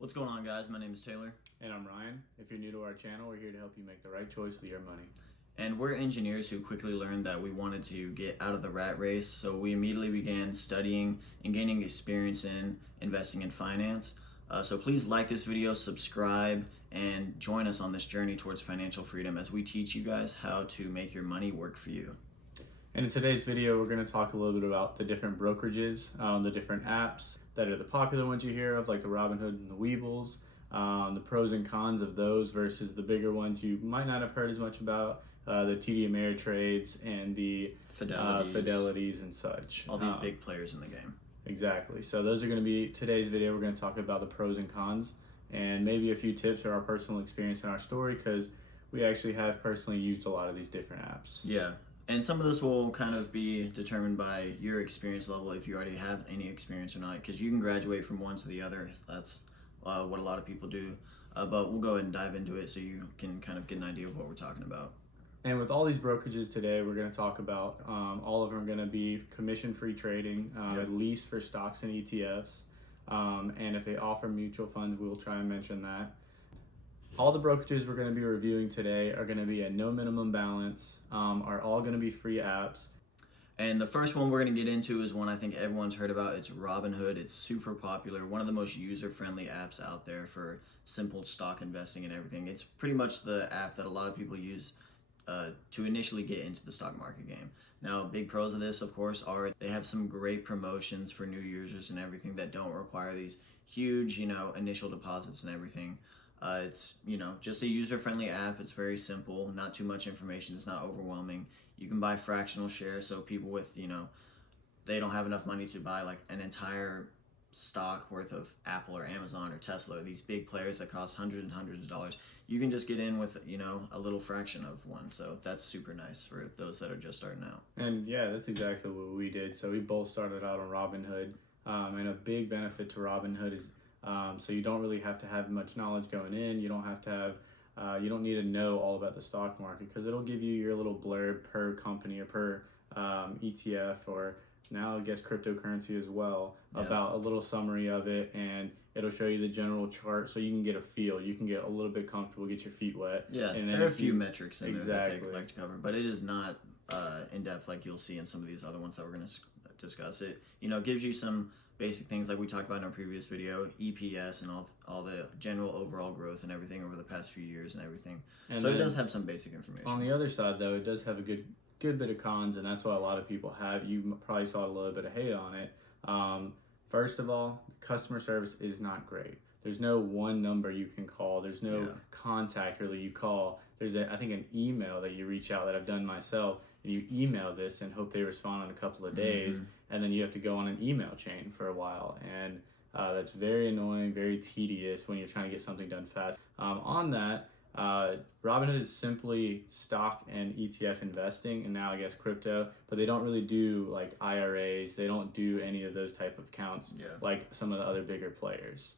What's going on, guys? My name is Taylor. And I'm Ryan. If you're new to our channel, we're here to help you make the right choice with your money. And we're engineers who quickly learned that we wanted to get out of the rat race, so we immediately began studying and gaining experience in investing in finance. So please like this video, subscribe, and join us on this journey towards financial freedom as we teach you guys how to make your money work for you. And in today's video, we're going to talk a little bit about the different brokerages, the different apps that are the popular ones you hear of, like the Robinhood and the Webulls, the pros and cons of those versus the bigger ones you might not have heard as much about, the TD Ameritrades and the Fidelities and such. All these big players in the game. Exactly. So those are going to be today's video. We're going to talk about the pros and cons and maybe a few tips or our personal experience in our story, because we actually have personally used a lot of these different apps. Yeah. And some of this will kind of be determined by your experience level, if you already have any experience or not, because you can graduate from one to the other. That's what a lot of people do. But we'll go ahead and dive into it so you can kind of get an idea of what we're talking about. And with all these brokerages today, we're going to talk about all of them are going to be commission-free trading, at least for stocks and ETFs. And if they offer mutual funds, we'll try and mention that. All the brokerages we're going to be reviewing today are going to be at no minimum balance, are all going to be free apps. And the first one we're going to get into is one I think everyone's heard about. It's Robinhood. It's super popular, one of the most user-friendly apps out there for simple stock investing and everything. It's pretty much the app that a lot of people use to initially get into the stock market game. Now, big pros of this, of course, are they have some great promotions for new users and everything that don't require these huge, initial deposits and everything. It's, just a user-friendly app. It's very simple, not too much information. It's not overwhelming. You can buy fractional shares, so people with, they don't have enough money to buy like an entire stock worth of Apple or Amazon or Tesla, or these big players that cost hundreds and hundreds of dollars. You can just get in with, a little fraction of one. So that's super nice for those that are just starting out. And yeah, that's exactly what we did. So we both started out on Robinhood. And a big benefit to Robinhood is so you don't really have to have much knowledge going in. You don't have to have, you don't need to know all about the stock market, because it'll give you your little blurb per company or per ETF, or now I guess cryptocurrency as well, about a little summary of it, and it'll show you the general chart so you can get a feel. You can get a little bit comfortable, get your feet wet. Yeah, and there are a few metrics in there that they like to cover, but it is not in depth like you'll see in some of these other ones that we're going to discuss. It gives you some basic things like we talked about in our previous video, EPS and all the general overall growth and everything over the past few years and everything. And so it does have some basic information. On the other side, though, it does have a good bit of cons, and that's why a lot of people have. You probably saw a little bit of hate on it. First of all, customer service is not great. There's no one number you can call. There's no contact really you call. There's I think an email that you reach out that I've done myself, and you email this and hope they respond in a couple of days, and then you have to go on an email chain for a while, and that's very annoying, very tedious when you're trying to get something done fast. On that, Robinhood is simply stock and ETF investing, and now I guess crypto, but they don't really do like IRAs. They don't do any of those type of accounts like some of the other bigger players.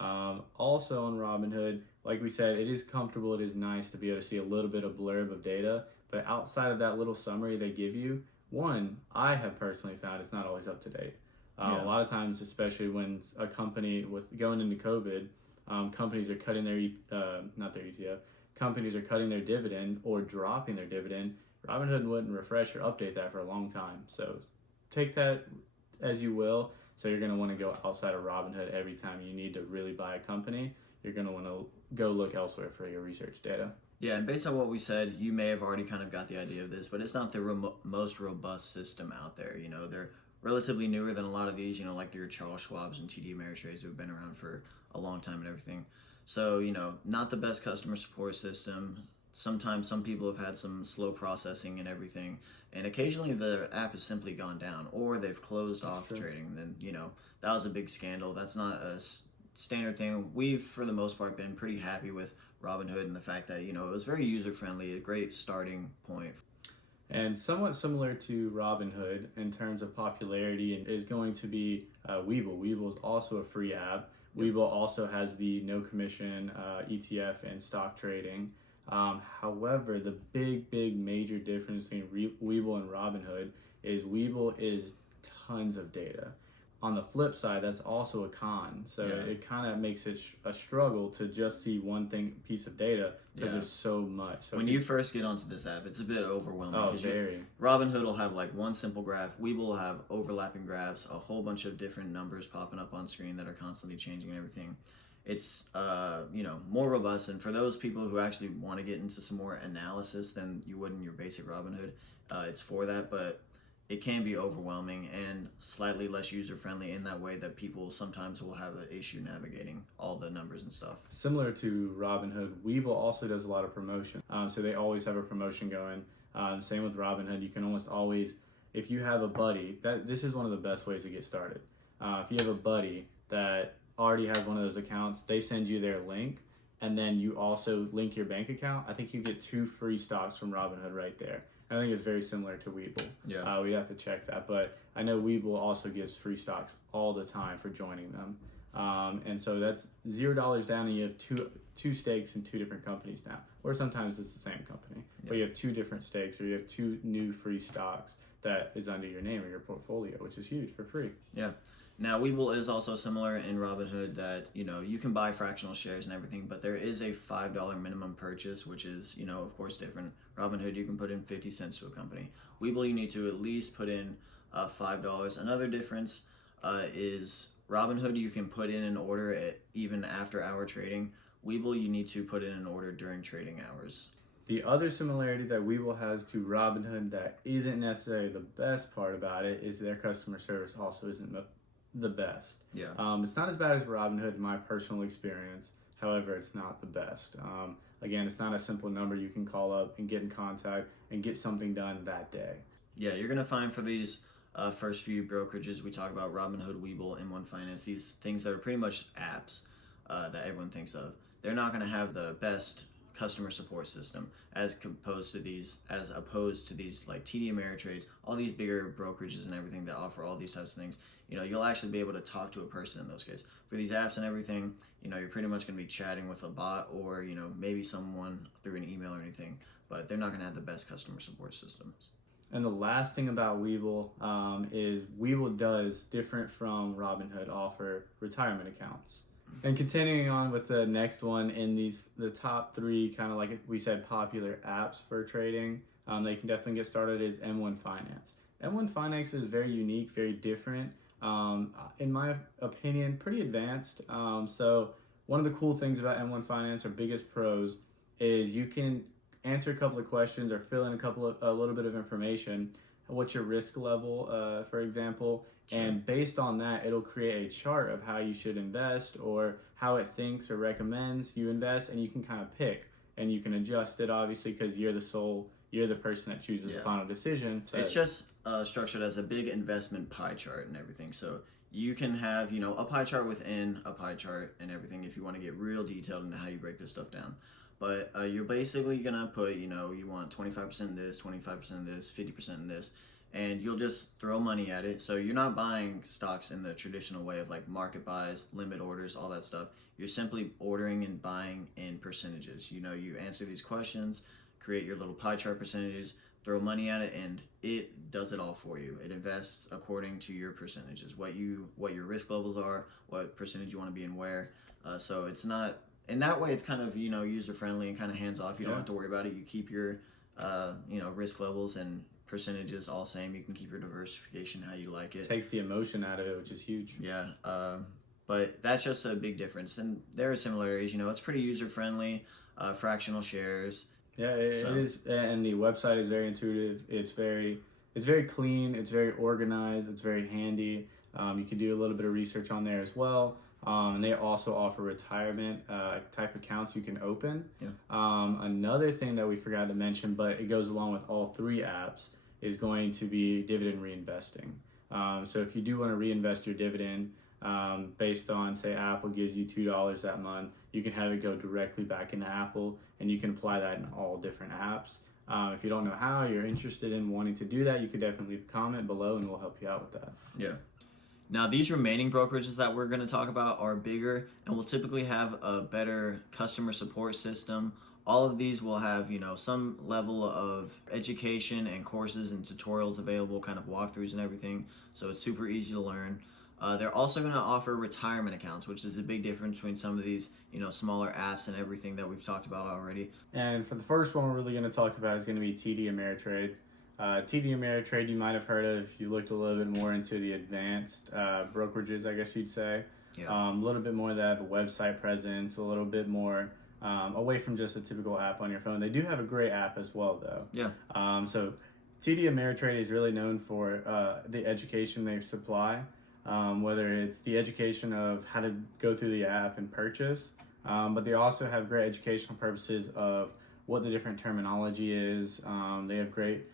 Also on Robinhood, like we said, it is comfortable. It is nice to be able to see a little bit of blurb of data, but outside of that little summary they give you, I have personally found it's not always up to date. A lot of times, especially when a company with going into COVID, companies are cutting their companies are cutting their dividend or dropping their dividend. Robinhood wouldn't refresh or update that for a long time. So take that as you will. So you're going to want to go outside of Robinhood every time you need to really buy a company. You're going to want to go look elsewhere for your research data. Yeah, and based on what we said, you may have already kind of got the idea of this, but it's not the most robust system out there. They're relatively newer than a lot of these, like your Charles Schwabs and TD Ameritrades who have been around for a long time and everything. So, not the best customer support system. Sometimes some people have had some slow processing and everything, and occasionally the app has simply gone down, or they've closed off trading. Then, that was a big scandal. That's not a standard thing. We've, for the most part, been pretty happy with Robinhood and the fact that, it was very user-friendly, a great starting point. And somewhat similar to Robinhood in terms of popularity is going to be Webull. Webull is also a free app. Webull also has the no commission ETF and stock trading. However, the big major difference between Webull and Robinhood is Webull is tons of data. on the flip side, that's also a con. So Yeah. it kind of makes it a struggle to just see one piece of data, because Yeah. there's so much. So When you first get onto this app, it's a bit overwhelming. oh, very. Robinhood will have like one simple graph. Webull will have overlapping graphs, a whole bunch of different numbers popping up on screen that are constantly changing and everything. It's more robust, and for those people who actually want to get into some more analysis than you would in your basic Robinhood, it's for that. But it can be overwhelming and slightly less user friendly in that way that people sometimes will have an issue navigating all the numbers and stuff. Similar to Robinhood, Webull also does a lot of promotion. So they always have a promotion going. Same with Robinhood. You can almost always, if you have a buddy, this is one of the best ways to get started. If you have a buddy that already has one of those accounts, they send you their link, and then you also link your bank account. I think you get 2 free stocks from Robinhood right there. I think it's very similar to Webull. Yeah. We'd have to check that, but I know Webull also gives free stocks all the time for joining them. And so that's $0 down, and you have two stakes in 2 different companies now, or sometimes it's the same company, but you have 2 different stakes, or you have 2 new free stocks that is under your name or your portfolio, which is huge for free. Yeah. Now, Webull is also similar in Robinhood that, you can buy fractional shares and everything, but there is a $5 minimum purchase, which is, of course, different. Robinhood, you can put in 50 cents to a company. Webull, you need to at least put in $5. Another difference is Robinhood, you can put in an order even after hour trading. Webull, you need to put in an order during trading hours. The other similarity that Webull has to Robinhood that isn't necessarily the best part about it is their customer service also isn't the best. Yeah. It's not as bad as Robinhood in my personal experience. However, it's not the best. Again, it's not a simple number you can call up and get in contact and get something done that day. Yeah, you're going to find for these first few brokerages we talk about, Robinhood, Webull, M1 Finance, these things that are pretty much apps that everyone thinks of. They're not going to have the best customer support system as opposed to these like TD Ameritrades, all these bigger brokerages and everything that offer all these types of things. You'll actually be able to talk to a person in those cases. For these apps and everything, you're pretty much going to be chatting with a bot or, maybe someone through an email or anything, but they're not going to have the best customer support systems. And the last thing about Webull is Webull does, different from Robinhood, offer retirement accounts. And continuing on with the next one in the top 3, kind of like we said, popular apps for trading, they can definitely get started, is M1 Finance. M1 Finance is very unique, very different. In my opinion, pretty advanced. So one of the cool things about M1 Finance, or biggest pros, is you can answer a couple of questions or fill in a little bit of information. What's your risk level, for example? Sure. And based on that, it'll create a chart of how you should invest or how it thinks or recommends you invest, and you can kind of pick and you can adjust it, obviously, because you're the person that chooses the final decision. So it's just structured as a big investment pie chart and everything. So you can have, a pie chart within a pie chart and everything if you want to get real detailed into how you break this stuff down. But you're basically going to put, you want 25% in this, 25% in this, 50% in this, and you'll just throw money at it. So you're not buying stocks in the traditional way of like market buys, limit orders, all that stuff. You're simply ordering and buying in percentages. You answer these questions, create your little pie chart percentages, throw money at it, and it does it all for you. It invests according to your percentages, what your risk levels are, what percentage you want to be in where. So it's not, in that way, it's kind of, user friendly and kind of hands off. You don't have to worry about it. You keep your, risk levels and percentages all same. You can keep your diversification how you like it. Takes the emotion out of it, which is huge. Yeah. But that's just a big difference. And there are similarities. It's pretty user friendly. Fractional shares. Yeah, it is, and the website is very intuitive. It's very clean. It's very organized. It's very handy. You can do a little bit of research on there as well. And they also offer retirement type accounts you can open. Yeah. Another thing that we forgot to mention, but it goes along with all 3 apps, is going to be dividend reinvesting. So if you do want to reinvest your dividend based on, say, Apple gives you $2 that month, you can have it go directly back into Apple, and you can apply that in all different apps. If you don't know how, you're interested in wanting to do that, you could definitely leave a comment below and we'll help you out with that. Yeah. Now, these remaining brokerages that we're going to talk about are bigger and will typically have a better customer support system. All of these will have, some level of education and courses and tutorials available, kind of walkthroughs and everything. So it's super easy to learn. They're also going to offer retirement accounts, which is a big difference between some of these, smaller apps and everything that we've talked about already. And for the first one we're really going to talk about is going to be TD Ameritrade. TD Ameritrade you might have heard of if you looked a little bit more into the advanced brokerages, I guess you'd say. Yeah. A little bit more that have a website presence, a little bit more away from just a typical app on your phone. They do have a great app as well, though. Yeah. So TD Ameritrade is really known for the education they supply, whether it's the education of how to go through the app and purchase, but they also have great educational purposes of what the different terminology is. They have great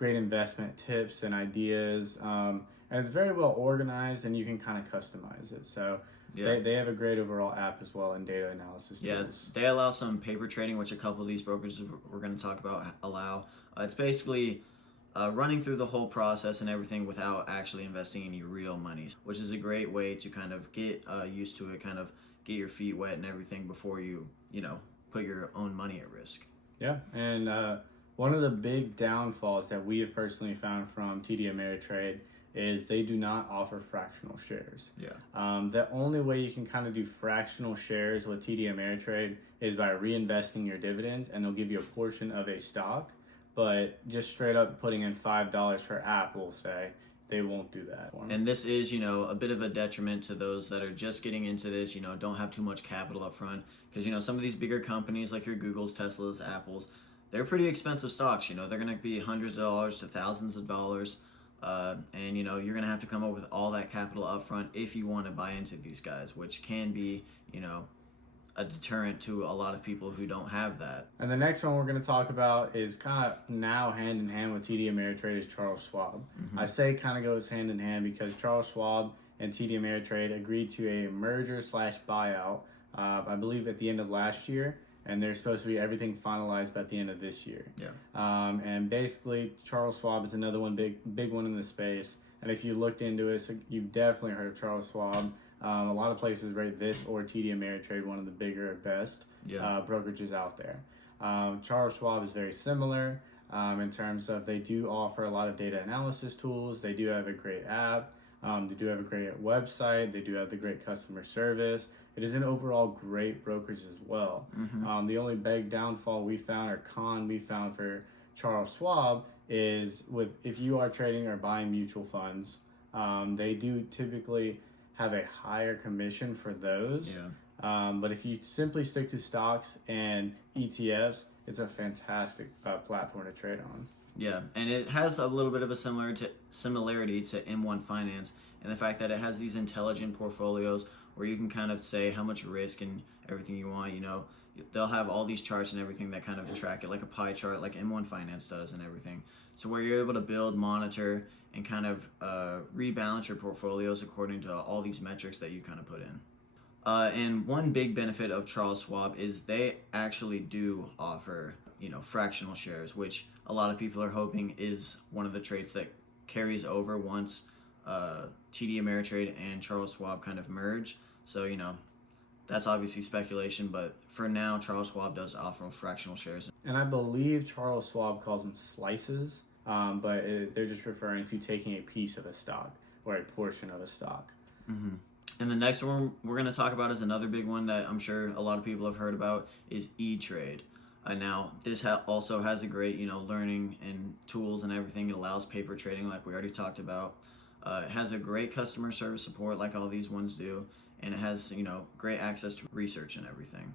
investment tips and ideas, and it's very well organized, and you can kind of customize it. So Yeah. they have a great overall app as well and data analysis tools. Yeah, they allow some paper trading, which a couple of these brokerages we're going to talk about allow. It's basically running through the whole process and everything without actually investing any real money, which is a great way to kind of get used to it, kind of get your feet wet and everything before you, put your own money at risk. Yeah, and one of the big downfalls that we have personally found from TD Ameritrade is they do not offer fractional shares. Yeah. The only way you can kind of do fractional shares with TD Ameritrade is by reinvesting your dividends, and they'll give you a portion of a stock. But just straight up putting in $5 for Apple, say, they won't do that. And this is, a bit of a detriment to those that are just getting into this, don't have too much capital up front. Because, some of these bigger companies like your Googles, Teslas, Apples, they're pretty expensive stocks. They're going to be hundreds of dollars to thousands of dollars. And, you're going to have to come up with all that capital up front if you want to buy into these guys, which can be, a deterrent to a lot of people who don't have that. And the next one we're going to talk about is kind of now hand in hand with TD Ameritrade is Charles Schwab. Mm-hmm. I say kind of goes hand in hand because Charles Schwab and TD Ameritrade agreed to a merger/buyout, I believe at the end of last year, and they're supposed to be everything finalized by the end of this year. Yeah. And basically, Charles Schwab is another one, big one in the space. And if you looked into it, so you've definitely heard of Charles Schwab. A lot of places rate this or TD Ameritrade one of the bigger or best brokerages out there. Charles Schwab is very similar in terms of they do offer a lot of data analysis tools. They do have a great app. They do have a great website. They do have the great customer service. It is an overall great brokerage as well. Mm-hmm. The only big downfall we found or con we found for Charles Schwab is if you are trading or buying mutual funds, they do typically have a higher commission for those. Yeah. But if you simply stick to stocks and ETFs, it's a fantastic platform to trade on. Yeah, and it has a little bit of a similarity to M1 Finance and the fact that it has these intelligent portfolios where you can kind of say how much risk and everything you want. They'll have all these charts and everything that kind of track it like a pie chart like M1 Finance does and everything. So where you're able to build, monitor, and kind of rebalance your portfolios according to all these metrics that you kind of put in. And one big benefit of Charles Schwab is they actually do offer, fractional shares, which a lot of people are hoping is one of the traits that carries over once TD Ameritrade and Charles Schwab kind of merge. So, that's obviously speculation, but for now, Charles Schwab does offer fractional shares. And I believe Charles Schwab calls them slices, but they're just referring to taking a piece of a stock or a portion of a stock. Mm-hmm. And the next one we're going to talk about is another big one that I'm sure a lot of people have heard about is E-Trade. Now, this also has a great, learning and tools and everything. It allows paper trading like we already talked about. It has a great customer service support like all these ones do. And it has, great access to research and everything.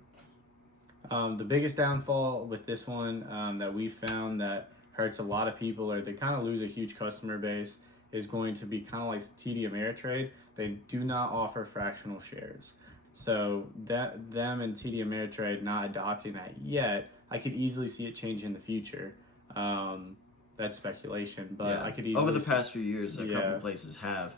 The biggest downfall with this one that we found that hurts a lot of people or they kind of lose a huge customer base is going to be kind of like TD Ameritrade. They do not offer fractional shares. So them and TD Ameritrade not adopting that yet, I could easily see it change in the future. That's speculation, but yeah. I could easily over the past few years, a couple of places have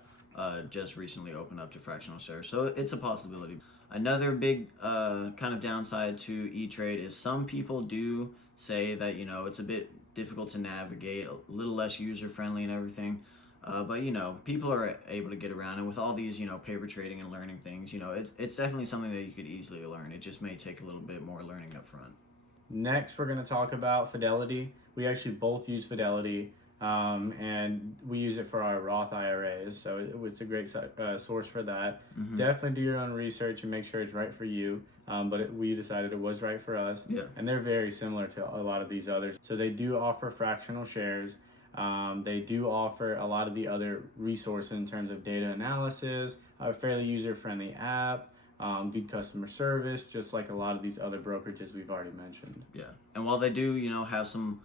just recently opened up to fractional shares, so it's a possibility. Another big kind of downside to E-Trade is some people do say that it's a bit difficult to navigate, a little less user friendly and everything. But people are able to get around, and with all these paper trading and learning things, it's definitely something that you could easily learn. It just may take a little bit more learning up front. Next, we're going to talk about Fidelity. We actually both use Fidelity. and we use it for our Roth IRAs, so it's a great source for that. Mm-hmm. Definitely do your own research and make sure it's right for you. But we decided it was right for us. Yeah. And they're very similar to a lot of these others. So they do offer fractional shares. They do offer a lot of the other resources in terms of data analysis, a fairly user-friendly app, good customer service, just like a lot of these other brokerages we've already mentioned. Yeah, and while they do, have some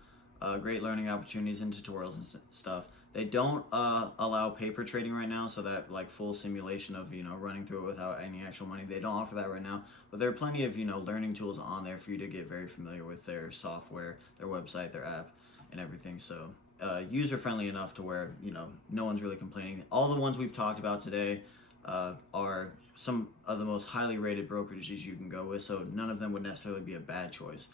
great learning opportunities and tutorials and stuff, they don't allow paper trading right now, so that like full simulation of running through it without any actual money, they don't offer that right now. But there are plenty of learning tools on there for you to get very familiar with their software, their website, their app, and everything. So user friendly enough to where no one's really complaining. All the ones we've talked about today are some of the most highly rated brokerages you can go with, so none of them would necessarily be a bad choice.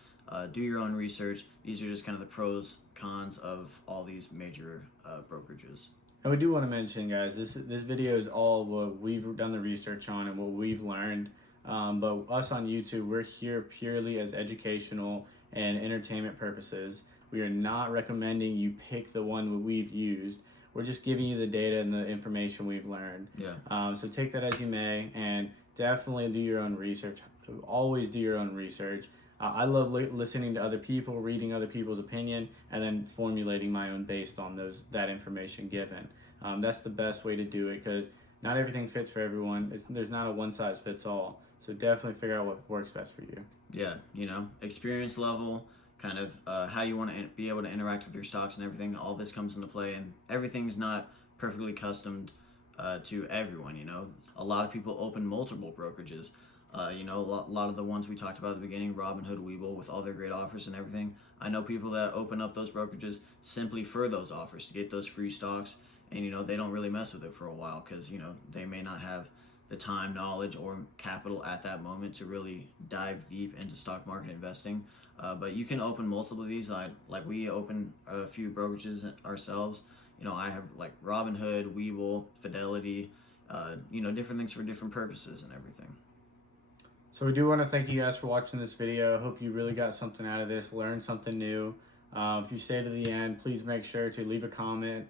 Do your own research. These are just kind of the pros, cons of all these major brokerages. And we do want to mention, guys, this video is all what we've done the research on and what we've learned. But us on YouTube, we're here purely as educational and entertainment purposes. We are not recommending you pick the one we've used. We're just giving you the data and the information we've learned. Yeah. So take that as you may, and definitely do your own research. Always do your own research. I love listening to other people, reading other people's opinion, and then formulating my own based on that information given. That's the best way to do it, because not everything fits for everyone. There's not a one-size-fits-all. So definitely figure out what works best for you. Yeah, experience level, kind of how you want to be able to interact with your stocks and everything. All this comes into play, and everything's not perfectly customed to everyone. A lot of people open multiple brokerages. A lot of the ones we talked about at the beginning, Robinhood, Webull, with all their great offers and everything. I know people that open up those brokerages simply for those offers, to get those free stocks, and they don't really mess with it for a while because they may not have the time, knowledge, or capital at that moment to really dive deep into stock market investing. But you can open multiple of these. Like we open a few brokerages ourselves. I have like Robinhood, Webull, Fidelity, different things for different purposes and everything. So we do want to thank you guys for watching this video. I hope you really got something out of this, learned something new. If you stay to the end, please make sure to leave a comment.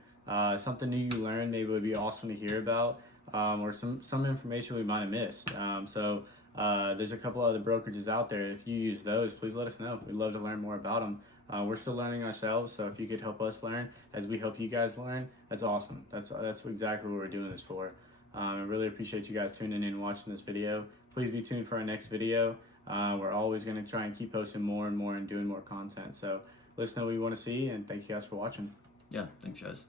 Something new you learned maybe would be awesome to hear about, or some information we might have missed. So there's a couple other brokerages out there. If you use those, please let us know. We'd love to learn more about them. We're still learning ourselves, so if you could help us learn as we help you guys learn, that's awesome. That's exactly what we're doing this for. I really appreciate you guys tuning in and watching this video. Please be tuned for our next video. We're always going to try and keep posting more and more and doing more content. So let us know what you want to see, and thank you guys for watching. Yeah, thanks guys.